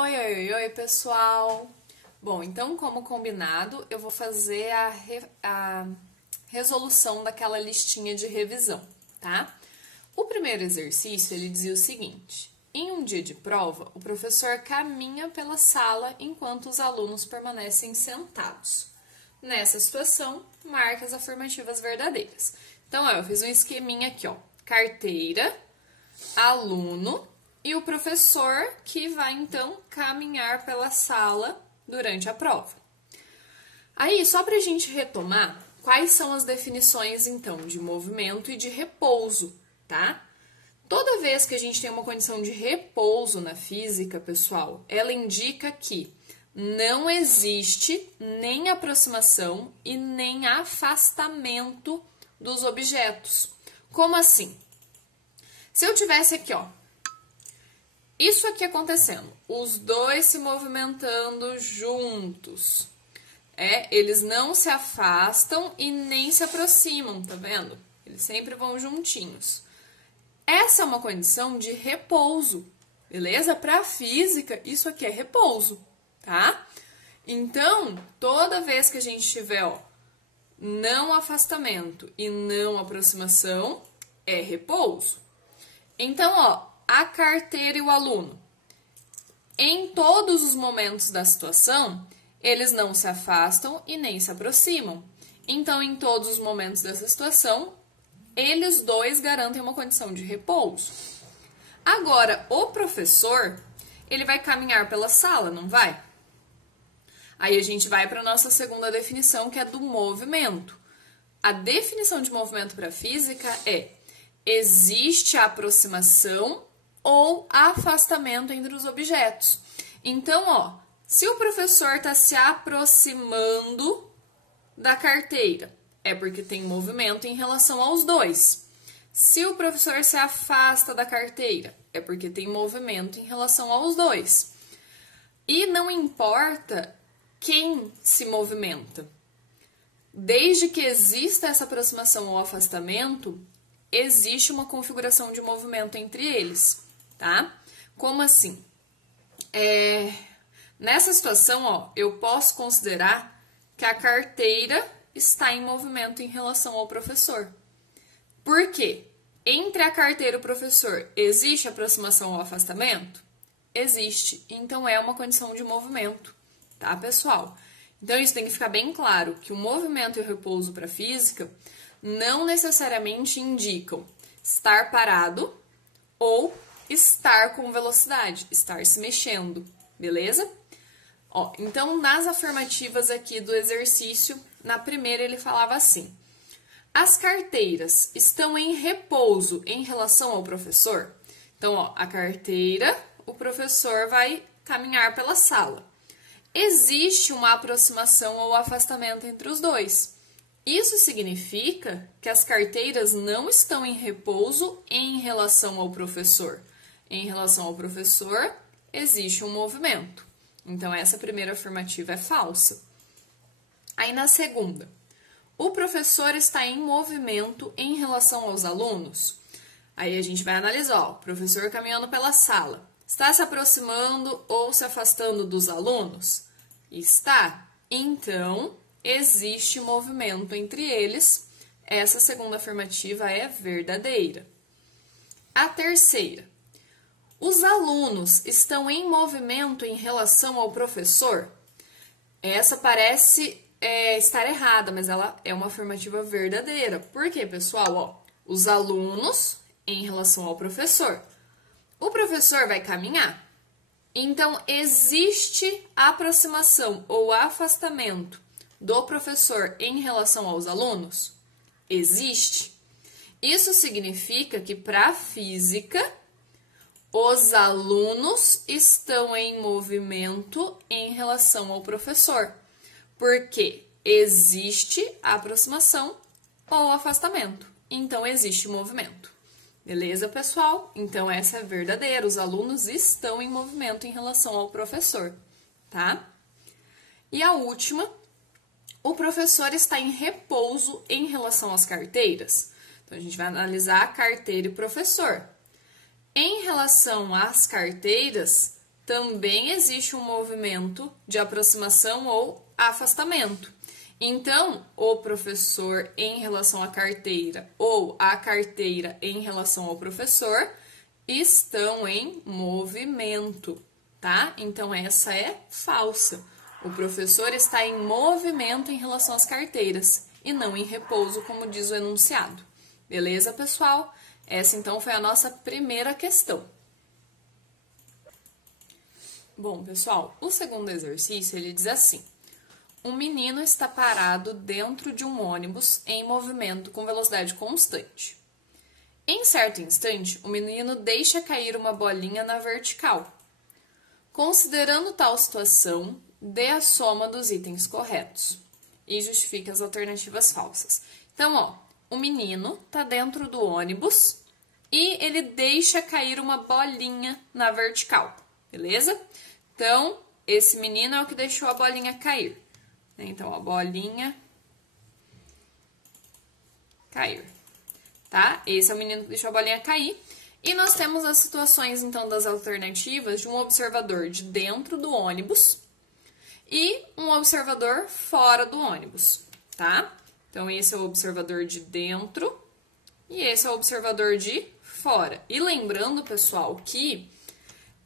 Oi, oi, oi, oi, pessoal! Bom, então, como combinado, eu vou fazer a resolução daquela listinha de revisão, tá? O primeiro exercício, ele dizia o seguinte: em um dia de prova, o professor caminha pela sala enquanto os alunos permanecem sentados. Nessa situação, marque as afirmativas verdadeiras. Então, ó, eu fiz um esqueminha aqui, ó. Carteira, aluno e o professor que vai, então, caminhar pela sala durante a prova. Aí, só para a gente retomar, quais são as definições, então, de movimento e de repouso, tá? Toda vez que a gente tem uma condição de repouso na física, pessoal, ela indica que não existe nem aproximação e nem afastamento dos objetos. Como assim? Se eu tivesse aqui, ó, isso aqui acontecendo, os dois se movimentando juntos, eles não se afastam e nem se aproximam, tá vendo? Eles sempre vão juntinhos. Essa é uma condição de repouso, beleza? Para a física, isso aqui é repouso, tá? Então, toda vez que a gente tiver, ó, não afastamento e não aproximação, é repouso. Então, ó, a carteira e o aluno, em todos os momentos da situação, eles não se afastam e nem se aproximam. Então, em todos os momentos dessa situação, eles dois garantem uma condição de repouso. Agora, o professor, ele vai caminhar pela sala, não vai? Aí a gente vai para a nossa segunda definição, que é do movimento. A definição de movimento para a física é: existe a aproximação ou afastamento entre os objetos. Então, ó, se o professor está se aproximando da carteira, é porque tem movimento em relação aos dois. Se o professor se afasta da carteira, é porque tem movimento em relação aos dois. E não importa quem se movimenta. Desde que exista essa aproximação ou afastamento, existe uma configuração de movimento entre eles, tá? Como assim? Nessa situação, ó, eu posso considerar que a carteira está em movimento em relação ao professor. Por quê? Entre a carteira e o professor, existe aproximação ou afastamento? Existe. Então, é uma condição de movimento, tá, pessoal? Então, isso tem que ficar bem claro, que o movimento e o repouso para a física não necessariamente indicam estar parado ou estar com velocidade, estar se mexendo, beleza? Ó, então, nas afirmativas aqui do exercício, na primeira ele falava assim: as carteiras estão em repouso em relação ao professor? Então, ó, a carteira, o professor vai caminhar pela sala. Existe uma aproximação ou afastamento entre os dois. Isso significa que as carteiras não estão em repouso em relação ao professor. Em relação ao professor, existe um movimento. Então, essa primeira afirmativa é falsa. Aí, na segunda, o professor está em movimento em relação aos alunos? Aí, a gente vai analisar, ó, o professor caminhando pela sala. Está se aproximando ou se afastando dos alunos? Está. Então, existe movimento entre eles. Essa segunda afirmativa é verdadeira. A terceira: os alunos estão em movimento em relação ao professor? Essa parece estar errada, mas ela é uma afirmativa verdadeira. Por quê, pessoal? Ó, os alunos em relação ao professor. O professor vai caminhar. Então, existe aproximação ou afastamento do professor em relação aos alunos? Existe. Isso significa que, para a física, os alunos estão em movimento em relação ao professor, porque existe aproximação ou afastamento. Então, existe movimento. Beleza, pessoal? Então, essa é verdadeira. Os alunos estão em movimento em relação ao professor, tá? E a última: o professor está em repouso em relação às carteiras? Então, a gente vai analisar a carteira e o professor. Em relação às carteiras, também existe um movimento de aproximação ou afastamento. Então, o professor em relação à carteira ou a carteira em relação ao professor estão em movimento, tá? Então, essa é falsa. O professor está em movimento em relação às carteiras e não em repouso, como diz o enunciado. Beleza, pessoal? Essa, então, foi a nossa primeira questão. Bom, pessoal, o segundo exercício, ele diz assim: um menino está parado dentro de um ônibus em movimento com velocidade constante. Em certo instante, o menino deixa cair uma bolinha na vertical. Considerando tal situação, dê a soma dos itens corretos e justifique as alternativas falsas. Então, ó, o menino está dentro do ônibus e ele deixa cair uma bolinha na vertical, beleza? Então, esse menino é o que deixou a bolinha cair. Então, a bolinha cair, tá? Esse é o menino que deixou a bolinha cair. E nós temos as situações, então, das alternativas de um observador de dentro do ônibus e um observador fora do ônibus, tá? Então, esse é o observador de dentro e esse é o observador de fora. E lembrando, pessoal, que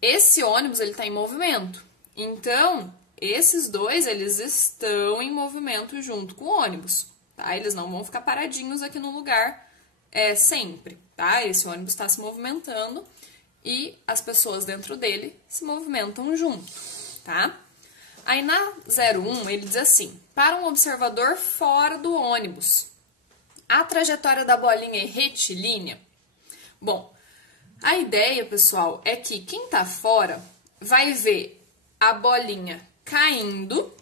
esse ônibus, ele tá em movimento. Então, esses dois, eles estão em movimento junto com o ônibus, tá? Eles não vão ficar paradinhos aqui no lugar sempre, tá? Esse ônibus está se movimentando e as pessoas dentro dele se movimentam junto, tá? Aí na 01, ele diz assim: para um observador fora do ônibus, a trajetória da bolinha é retilínea? Bom, a ideia, pessoal, é que quem tá fora vai ver a bolinha caindo,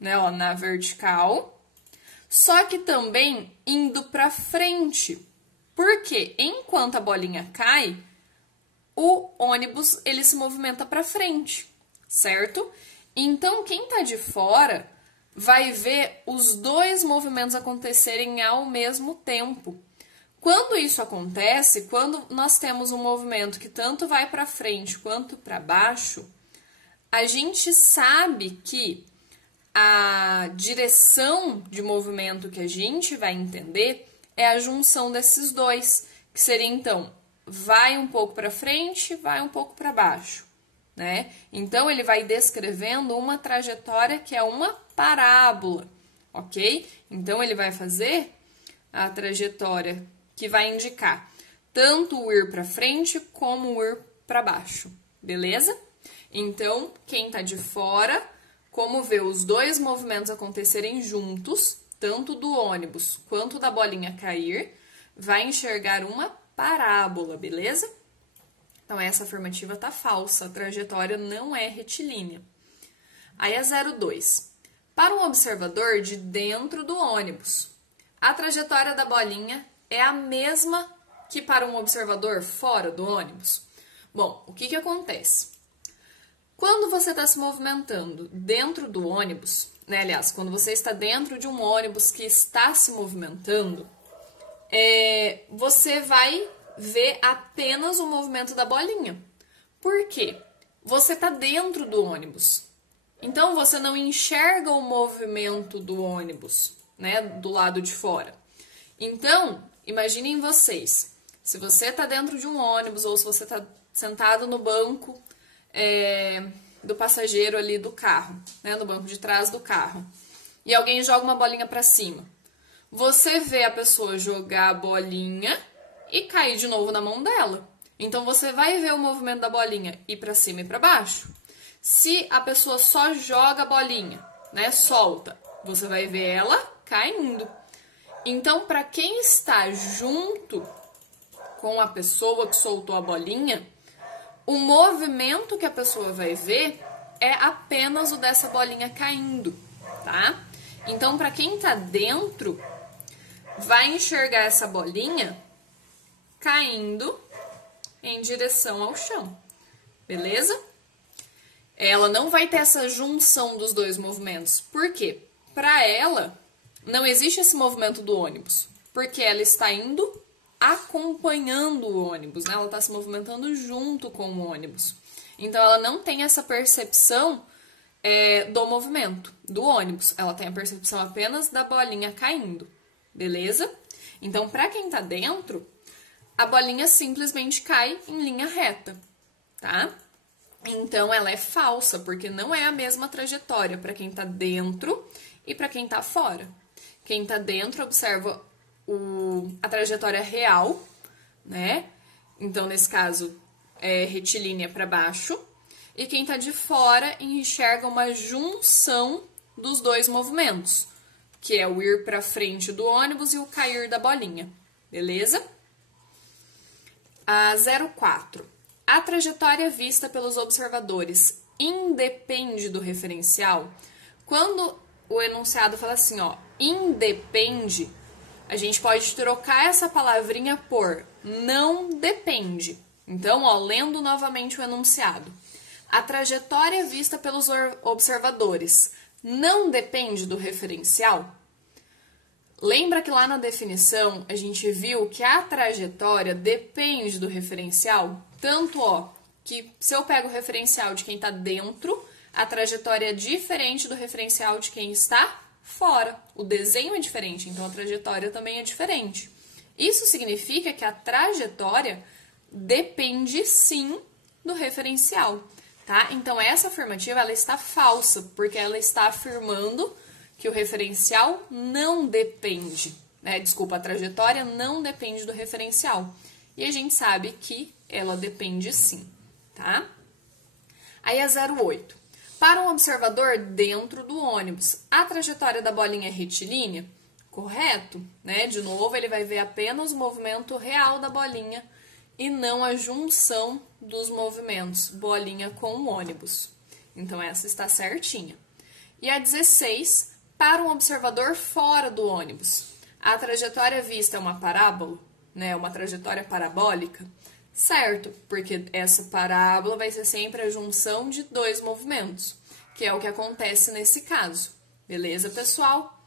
né, ó, na vertical, só que também indo para frente. Porque enquanto a bolinha cai, o ônibus ele se movimenta para frente, certo? Então, quem tá de fora vai ver os dois movimentos acontecerem ao mesmo tempo. Quando isso acontece, quando nós temos um movimento que tanto vai para frente quanto para baixo, a gente sabe que a direção de movimento que a gente vai entender é a junção desses dois, que seria então, vai um pouco para frente, vai um pouco para baixo, né? Então, ele vai descrevendo uma trajetória que é uma parábola, ok? Então, ele vai fazer a trajetória que vai indicar tanto o ir para frente como o ir para baixo, beleza? Então, quem tá de fora, como vê os dois movimentos acontecerem juntos, tanto do ônibus quanto da bolinha cair, vai enxergar uma parábola, beleza? Então, essa afirmativa tá falsa, a trajetória não é retilínea. Aí a 02. Para um observador de dentro do ônibus, a trajetória da bolinha é a mesma que para um observador fora do ônibus? Bom, o que acontece? Quando você está se movimentando dentro do ônibus, né? Aliás, quando você está dentro de um ônibus que está se movimentando, você vai ver apenas o movimento da bolinha. Por quê? Você está dentro do ônibus. Então, você não enxerga o movimento do ônibus, né? Do lado de fora. Então, imaginem vocês, se você está dentro de um ônibus ou se você está sentado no banco do passageiro ali do carro, né, no banco de trás do carro, e alguém joga uma bolinha para cima. Você vê a pessoa jogar a bolinha e cair de novo na mão dela. Então, você vai ver o movimento da bolinha ir para cima e para baixo. Se a pessoa só joga a bolinha, né, solta, você vai ver ela caindo. Então, para quem está junto com a pessoa que soltou a bolinha, o movimento que a pessoa vai ver é apenas o dessa bolinha caindo, tá? Então, para quem tá dentro, vai enxergar essa bolinha caindo em direção ao chão, beleza? Ela não vai ter essa junção dos dois movimentos. Por quê? Para ela, não existe esse movimento do ônibus, porque ela está indo acompanhando o ônibus, né? Ela está se movimentando junto com o ônibus. Então, ela não tem essa percepção do movimento do ônibus. Ela tem a percepção apenas da bolinha caindo, beleza? Então, para quem tá dentro, a bolinha simplesmente cai em linha reta, tá? Então, ela é falsa, porque não é a mesma trajetória para quem tá dentro e para quem tá fora. Quem tá dentro observa a trajetória real, né? Então, nesse caso, é retilínea para baixo. E quem tá de fora enxerga uma junção dos dois movimentos, que é o ir para frente do ônibus e o cair da bolinha, beleza? A 04. A trajetória vista pelos observadores independe do referencial? Quando o enunciado fala assim, ó, independe, a gente pode trocar essa palavrinha por não depende. Então, ó, lendo novamente o enunciado. A trajetória vista pelos observadores não depende do referencial? Lembra que lá na definição a gente viu que a trajetória depende do referencial? Tanto, ó, que se eu pego o referencial de quem está dentro, a trajetória é diferente do referencial de quem está fora. O desenho é diferente, então a trajetória também é diferente. Isso significa que a trajetória depende sim do referencial, tá? Então essa afirmativa ela está falsa, porque ela está afirmando que o referencial não depende, né? Desculpa, a trajetória não depende do referencial. E a gente sabe que ela depende sim, tá? Aí a 08. Para um observador dentro do ônibus, a trajetória da bolinha é retilínea? Correto, né? De novo, ele vai ver apenas o movimento real da bolinha e não a junção dos movimentos, bolinha com o ônibus. Então, essa está certinha. E a 16, para um observador fora do ônibus, a trajetória vista é uma parábola, né? Uma trajetória parabólica? Certo, porque essa parábola vai ser sempre a junção de dois movimentos, que é o que acontece nesse caso. Beleza, pessoal?